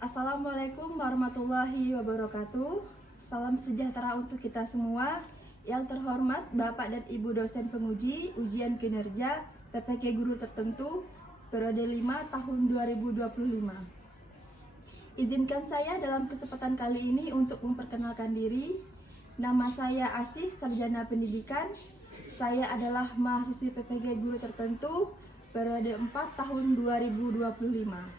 Assalamualaikum warahmatullahi wabarakatuh. Salam sejahtera untuk kita semua. Yang terhormat Bapak dan Ibu dosen penguji ujian kinerja PPK guru tertentu periode 5 tahun 2025. Izinkan saya dalam kesempatan kali ini untuk memperkenalkan diri. Nama saya Asih, sarjana pendidikan. Saya adalah mahasiswi PPK guru tertentu periode 4 tahun 2025.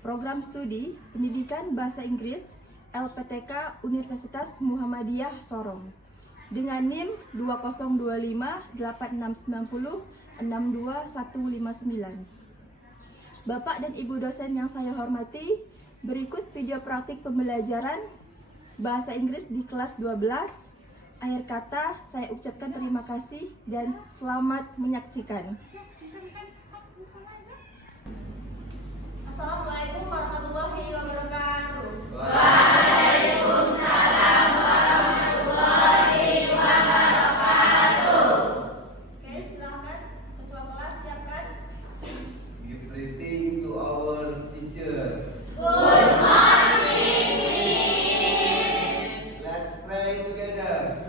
Program studi Pendidikan Bahasa Inggris LPTK Universitas Muhammadiyah Sorong dengan NIM 20258690625159. Bapak dan Ibu dosen yang saya hormati, berikut video praktik pembelajaran Bahasa Inggris di kelas 12. Akhir kata, saya ucapkan terima kasih dan selamat menyaksikan. Assalamualaikum warahmatullahi wabarakatuh. Waalaikumsalam warahmatullahi wabarakatuh. Oke, silakan ketua kelas siapkan. Give greeting to our teacher. Good morning, Miss. Let's pray together.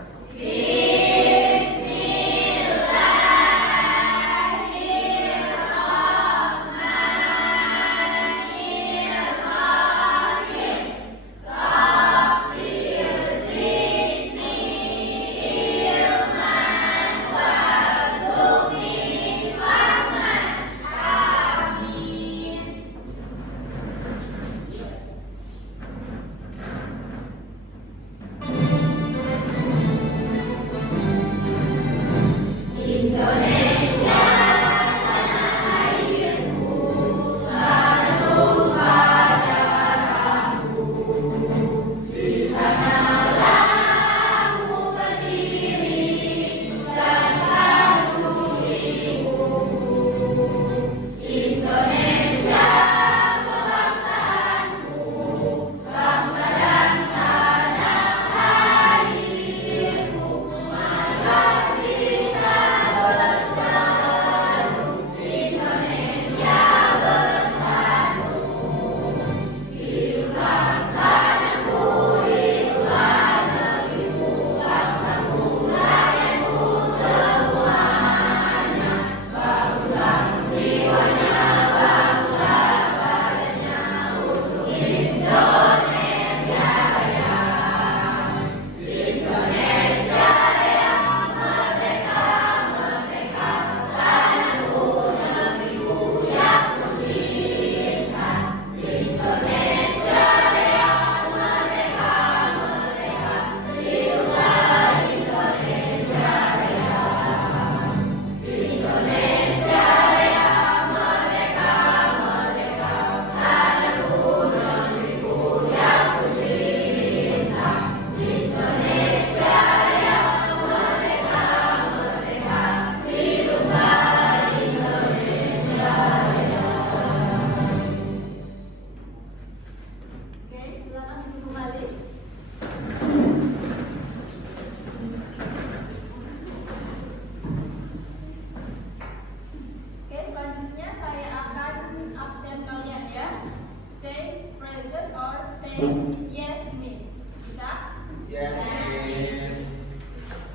Yes, Miss. Bisa? Yes, Miss.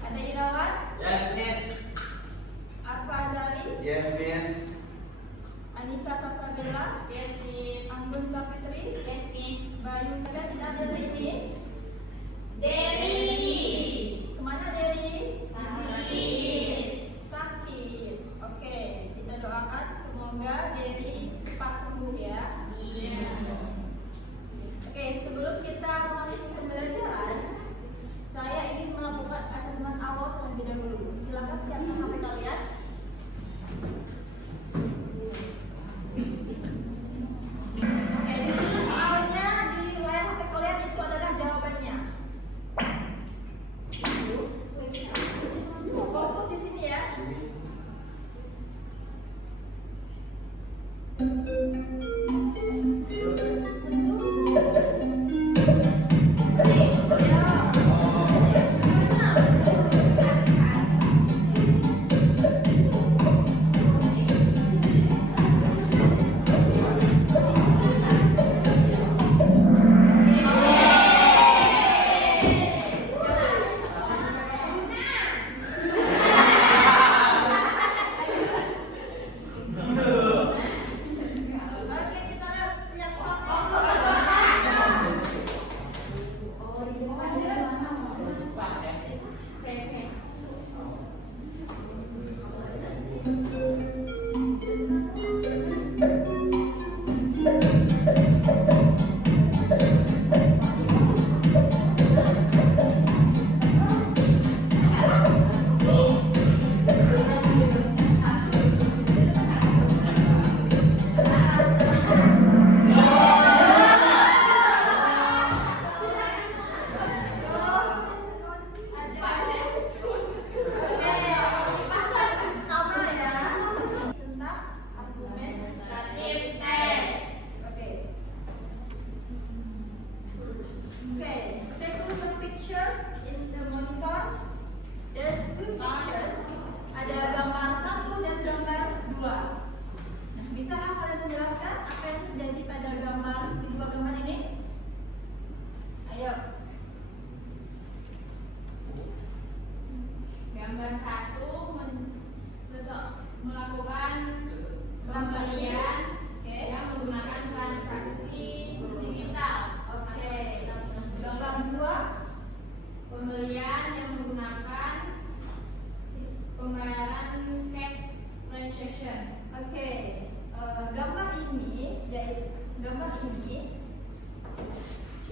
Ada Irawan? Yes, Miss. Arfa Azari? Yes, Miss. Anissa Sasabella? Yes, Miss. Anggun Sapitri? Yes, Miss. Bayu Naga tidak ada hari ini? Dewi. Kemana Dewi? Sakit. Sakit. Oke, kita doakan semoga Dewi cepat sembuh ya. Iya. Oke, sebelum kita masuk ke pembelajaran, saya ingin melakukan asesmen awal terlebih dahulu. Silakan siapkan HP kalian. Oke, di sini soalnya di layar HP kalian itu adalah jawabannya. Fokus di sini ya.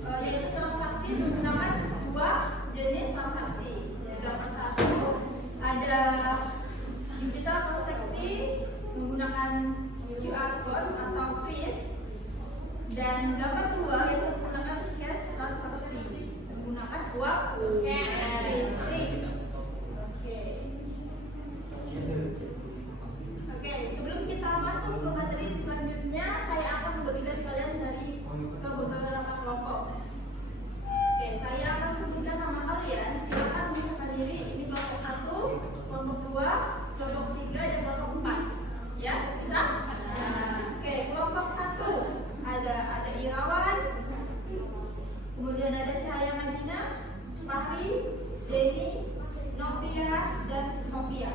yaitu transaksi menggunakan dua jenis transaksi. Gambar 1 ada digital transaksi menggunakan QR code atau kris, dan gambar 2 yaitu menggunakan cash transaksi menggunakan uang receipt. Oke, sebelum kita masuk ke materi selanjutnya, saya akan membagikan kalian ke beberapa kelompok. Oke, saya akan sebutkan nama kalian. Silakan memisahkan diri. Ini kelompok 1, kelompok 2, kelompok 3, dan kelompok 4. Ya, bisa? Oke, kelompok 1 ada Irawan, kemudian ada Cahaya Madina, Fahri, Jenny, Novia, dan Sophia.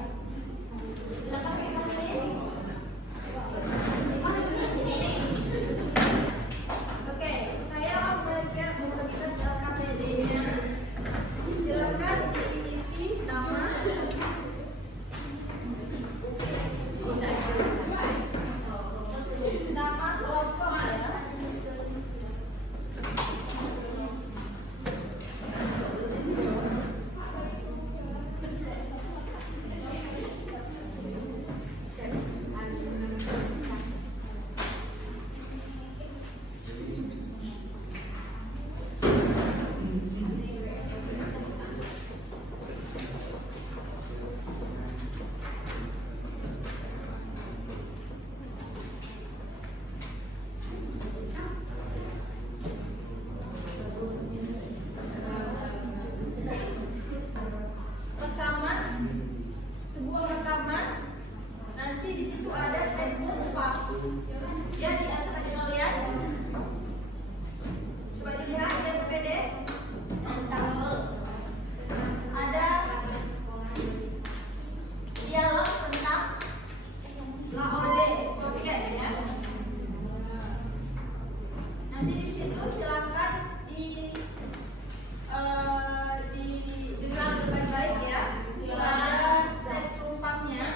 Silakan memisahkan diri. Oke, saya akan membagikan KPD-nya. Silakan diisi nama, kelompok ya. Sebuah rekaman, nanti di situ ada handphone Pak. Ya, di antara kalian coba dilihat di PPD ada dialog tentang LAOD podcast ya. Nanti di situ silakan didengar dengan baik ya. Ada tes rumpangnya.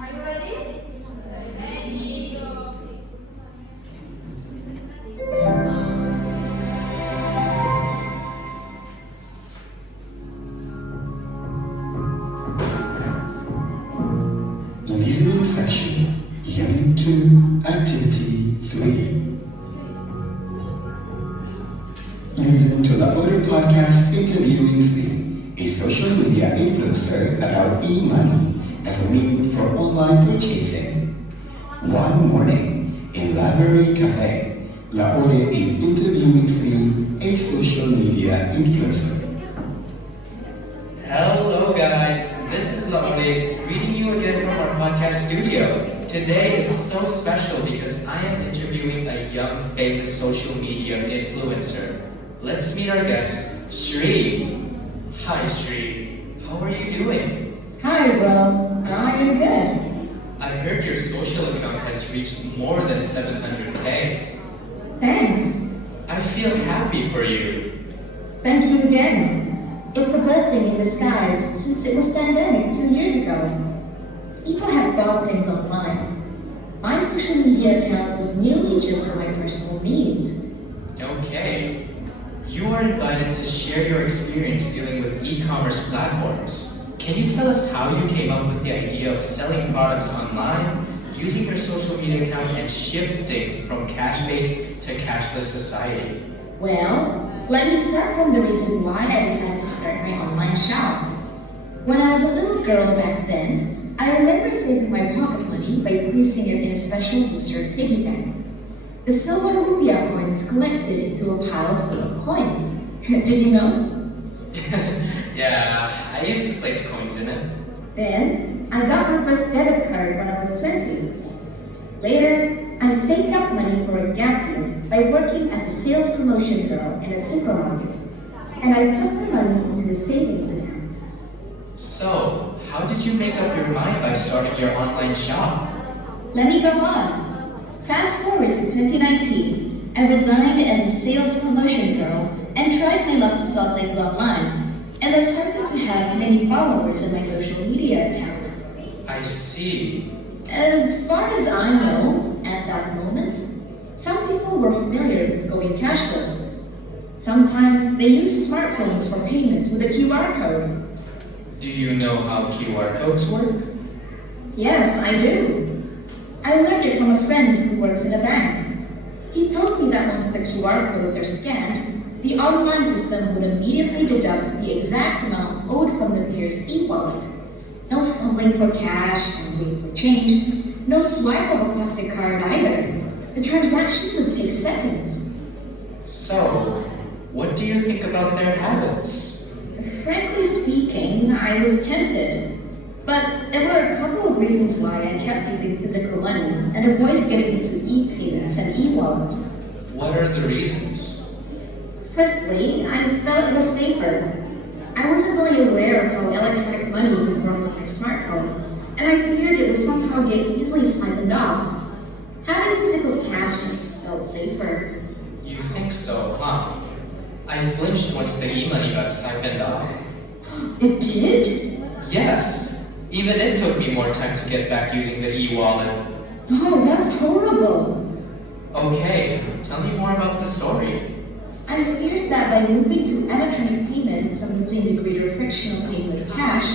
Are you ready? Listening session, Unit 2, Activity 3. Listen to the audio podcast interviewing Slim, a social media influencer about e-money as a means for online purchasing. One morning, in Library Cafe, Laode is interviewing Slim, a social media influencer. Hello guys, this is Laode greeting you again from our podcast studio. Today is so special because I am interviewing a young famous social media influencer. Let's meet our guest, Shri. Hi Shri, how are you doing? Hi, bro. I am good. I heard your social account has reached more than 700k. Thanks. I feel happy for you. Thank you again. It's a blessing in disguise since it was pandemic 2 years ago. People have bought things online. My social media account was nearly just for my personal needs. Okay. You are invited to share your experience dealing with e-commerce platforms. Can you tell us how you came up with the idea of selling products online, using your social media account, and shifting from cash-based to cashless society? Well, let me start from the reason why I decided to start my online shop. When I was a little girl back then, I remember saving my pocket money by placing it in a special booster piggy bank. The silver rupia coins collected into a pile full of coins. Did you know? Yeah, I used to place coins in it. Then, I got my first debit card when I was 20. Later, I saved up money for a gap year by working as a sales promotion girl in a supermarket. And I put the money into a savings account. So, how did you make up your mind by starting your online shop? Let me go on. Fast forward to 2019, I resigned as a sales promotion girl and tried my luck to sell things online, as I started to have many followers on my social media account. I see. As far as I know, at that moment, some people were familiar with going cashless. Sometimes they used smartphones for payment with a QR code. Do you know how QR codes work? Yes, I do. I learned it from a friend who works in a bank. He told me that once the QR codes are scanned, the online system would immediately deduct the exact amount owed from the payer's e-wallet. No fumbling for cash and waiting for change. No swipe of a plastic card either. The transaction would take seconds. So, what do you think about their habits? Frankly speaking, I was tempted. But there were a couple of reasons why I kept using physical money and avoided getting into e-payments and e-wallets. What are the reasons? Firstly, I felt it was safer. I wasn't really aware of how electronic money would work on my smartphone, and I figured it would somehow get easily siphoned off. Having physical cash just felt safer. You think so, huh? I flinched once the e-money got siphoned off. It did? Yes. Even it took me more time to get back using the e-wallet. Oh, that's horrible. Okay, tell me more about the story. I feared that by moving to electronic payments and losing the greater friction of paying with cash,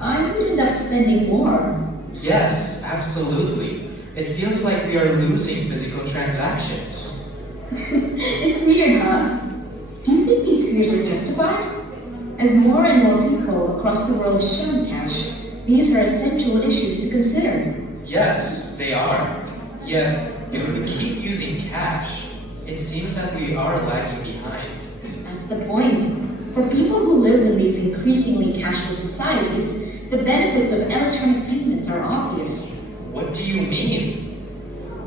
I would end up spending more. Yes, absolutely. It feels like we are losing physical transactions. It's weird, huh? Do you think these fears are justified? As more and more people across the world shun cash, these are essential issues to consider. Yes, they are. Yet, if we keep using cash, it seems that we are lagging behind. That's the point. For people who live in these increasingly cashless societies, the benefits of electronic payments are obvious. What do you mean?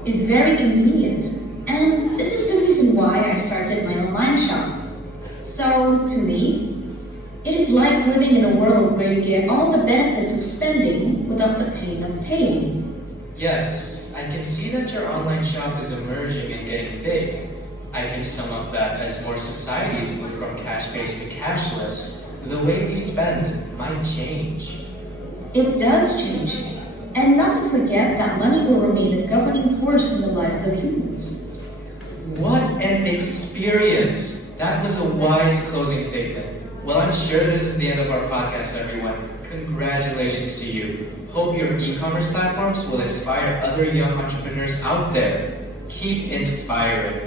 It's very convenient, and this is the reason why I started my online shop. So, to me, it is like living in a world where you get all the benefits of spending without the pain of paying. Yes, I can see that your online shop is emerging and getting big. I can sum up that as more societies move from cash-based to cashless, the way we spend might change. It does change. And not to forget that money will remain a governing force in the lives of humans. What an experience! That was a wise closing statement. Well, I'm sure this is the end of our podcast, everyone. Congratulations to you. Hope your e-commerce platforms will inspire other young entrepreneurs out there. Keep inspiring.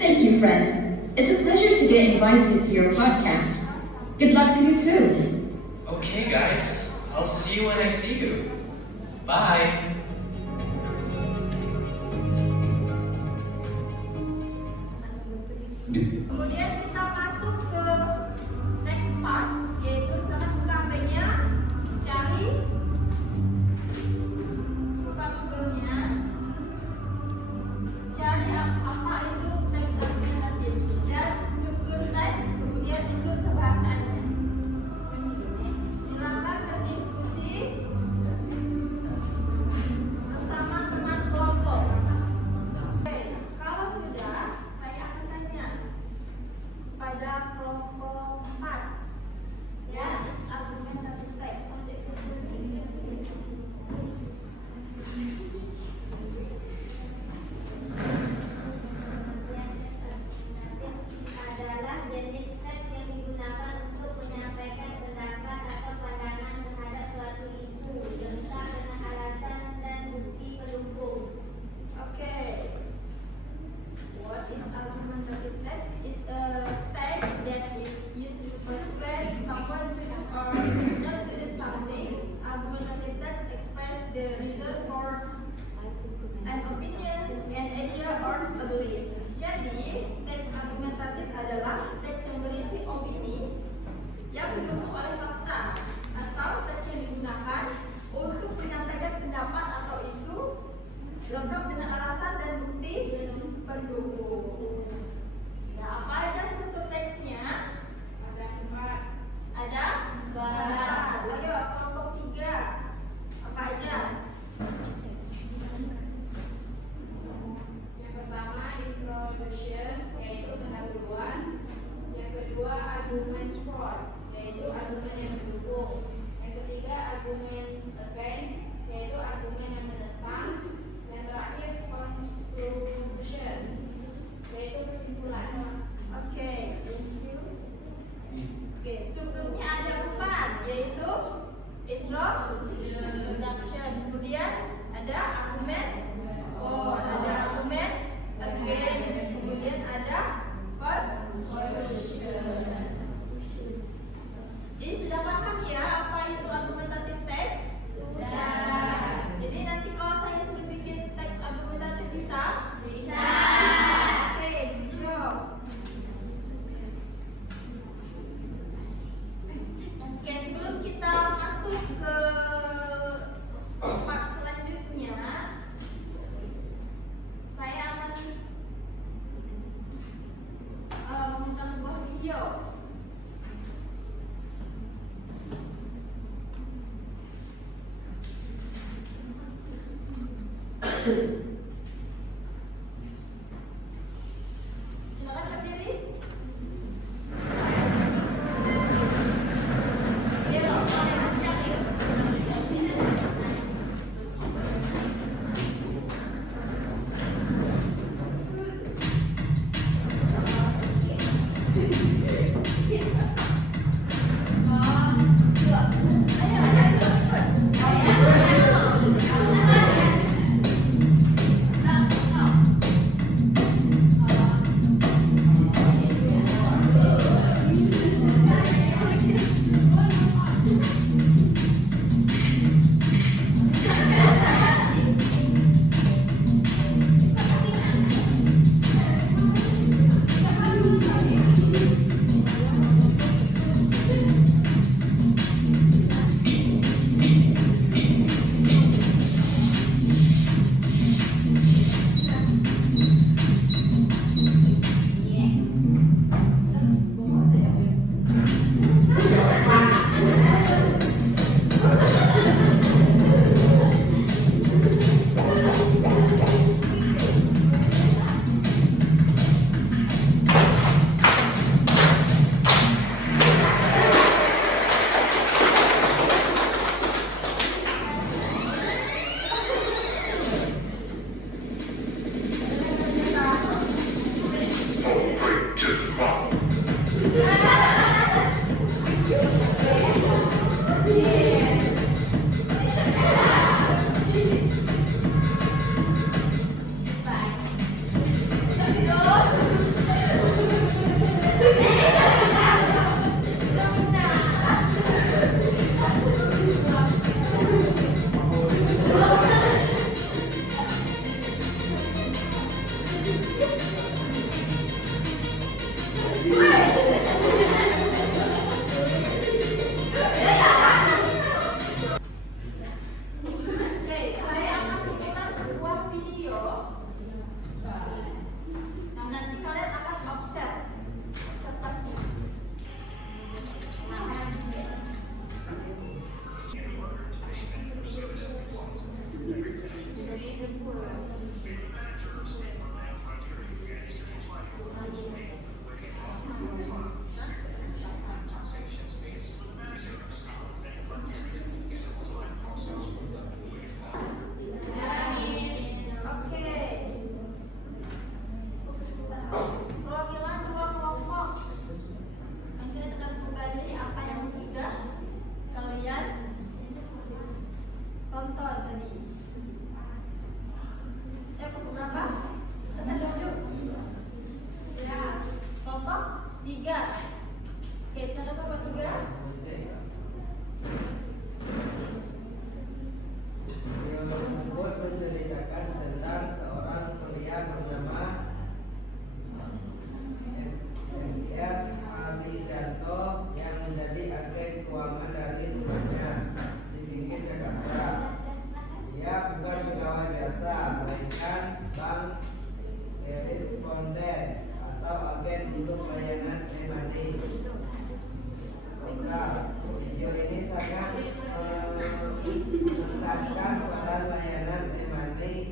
Thank you, friend. It's a pleasure to get invited to your podcast. Good luck to you too. Okay, guys. I'll see you when I see you. Bye. Kemudian kita masuk ke next part, yaitu sekarang buka HP-nya, buka Google-nya, cari apa itu teks argumentatif dan struktur teks, kemudian unsur kebahasaannya. Silakan berdiskusi bersama teman kelompok. Oke, kalau sudah, saya akan tanya pada kelompok 4. Ya, is argumentative text. Adalah jenis teks yang digunakan untuk menyampaikan pendapat atau pandangan terhadap suatu isu, lengkap dengan alasan dan bukti pendukung. Okay. What is argumentative text? Is a text that is used to persuade someone to or not to do something. Argumentative text express the reason for an opinion, an idea, or a belief. Jadi, teks argumentatif adalah teks yang berisi opini yang didukung oleh fakta atau teks yang digunakan untuk menyampaikan pendapat atau isu lengkap dengan alasan dan bukti pendukung. Ya, apa aja struktur teksnya? Ada 4. Ada 4. Ayo kelompok 3. Apa aja? kedua argumen for, yaitu argumen yang mendukung. Yang ketiga argumen against, yaitu argumen yang menentang. Dan terakhir conclusion, yaitu kesimpulan. Oke, cukupnya ada 4, yaitu introduction, kemudian ada argumen, ada argumen against, kemudian ada conclusion. Jadi sudah paham ya apa itu argumentative text? Sudah. Jadi nanti kalau saya suruh bikin teks argumentatif bisa? Bisa. Oke, good job. Oke, sebelum kita masuk ke part selanjutnya, saya akan memutar sebuah video. Silakan berdiri.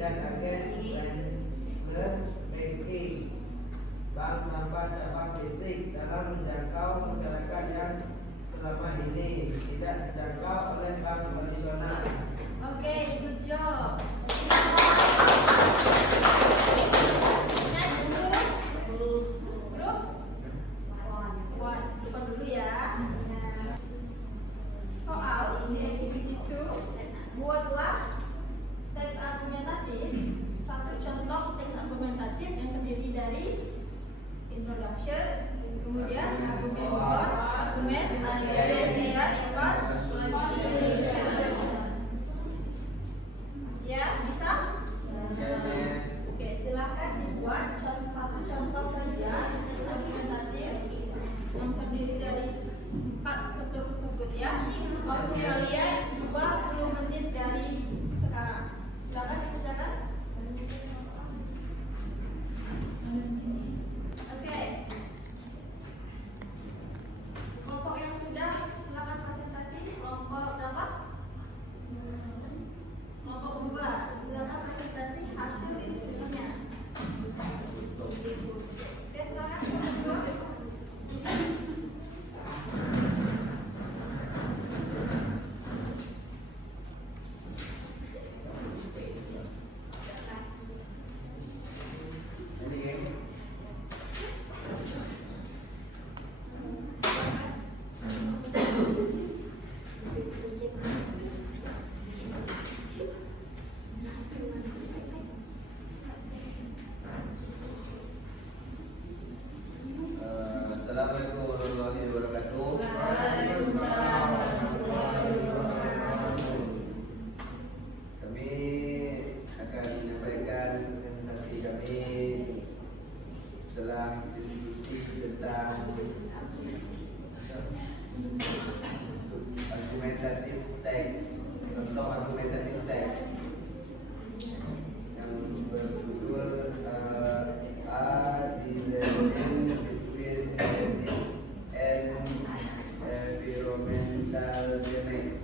dan agen Landless Banking Bank beberapa cabang basic dalam menjangkau masyarakat yang selama ini tidak dijangkau oleh bank tradisional. Oke, good job. Next group. Group one. Lupa dulu ya. Soal di activity 2, buatlah teks argumentatif. Satu contoh teks argumentatif yang terdiri dari introduction, kemudian argumen for, argumen against, dan conclusion. Ya, bisa? Yes, Miss. Oke, silakan dibuat satu contoh saja argumentatif yang terdiri dari 4 struktur tersebut ya. Waktu kalian 20 menit dari sekarang. Silakan dikerjakan. Oke. Kelompok yang sudah silakan presentasi. Kelompok berapa? Kelompok 2, silakan presentasi hasil diskusinya. Oke, silakan kelompok 2. Assalamualaikum warahmatullahi wabarakatuh. Kami akan menyampaikan presentasi kami setelah diskusi tentang argumentatif teks, contoh argumentatif teks yang berjudul A Relation between Genetic and Environmental Damage.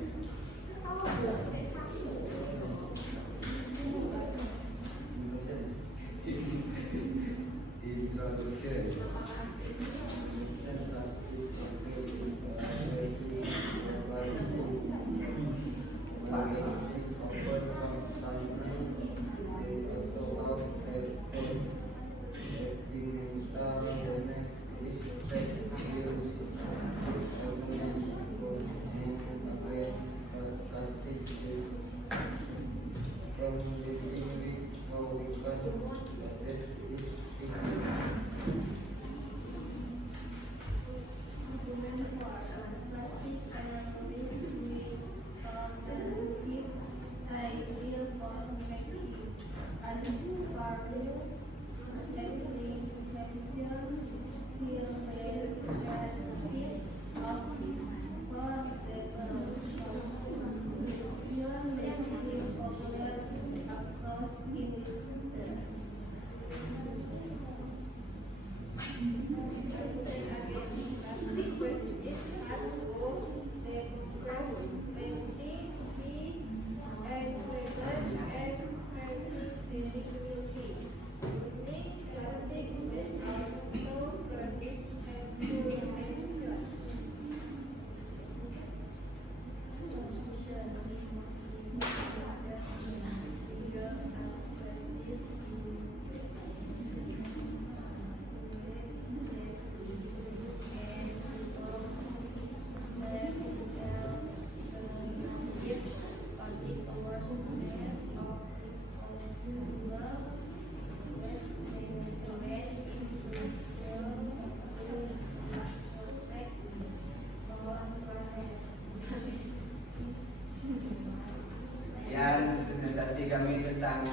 Yang presentasi kami tentang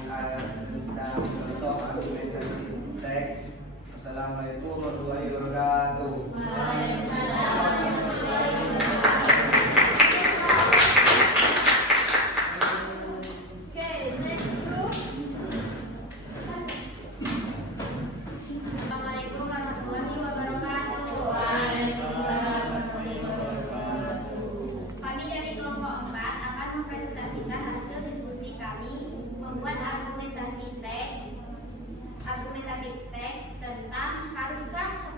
contoh argumentasi teks. Assalamualaikum warahmatullahi wabarakatuh. Oke, next group. Assalamualaikum warahmatullahi wabarakatuh. Kami dari kelompok 4 akan mempresentasikan hasil diskusi kami membuat argumentatif teks tentang haruskah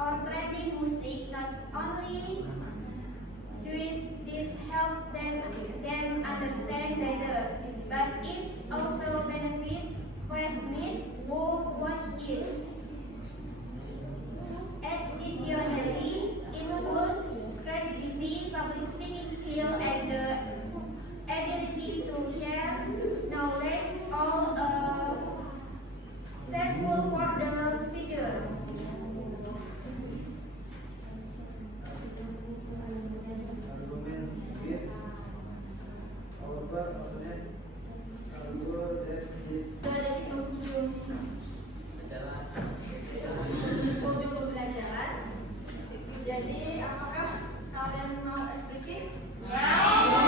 or training music, not only does this help them understand better, but it also benefits classmates who watch it. Additionally, it boosts creativity, public speaking skill, and the ability to share knowledge, all helpful for the speaker. Argument is, however, opponent argues that this Dari ujung pembelajaran. Jadi apakah kalian mau speaking? Ya.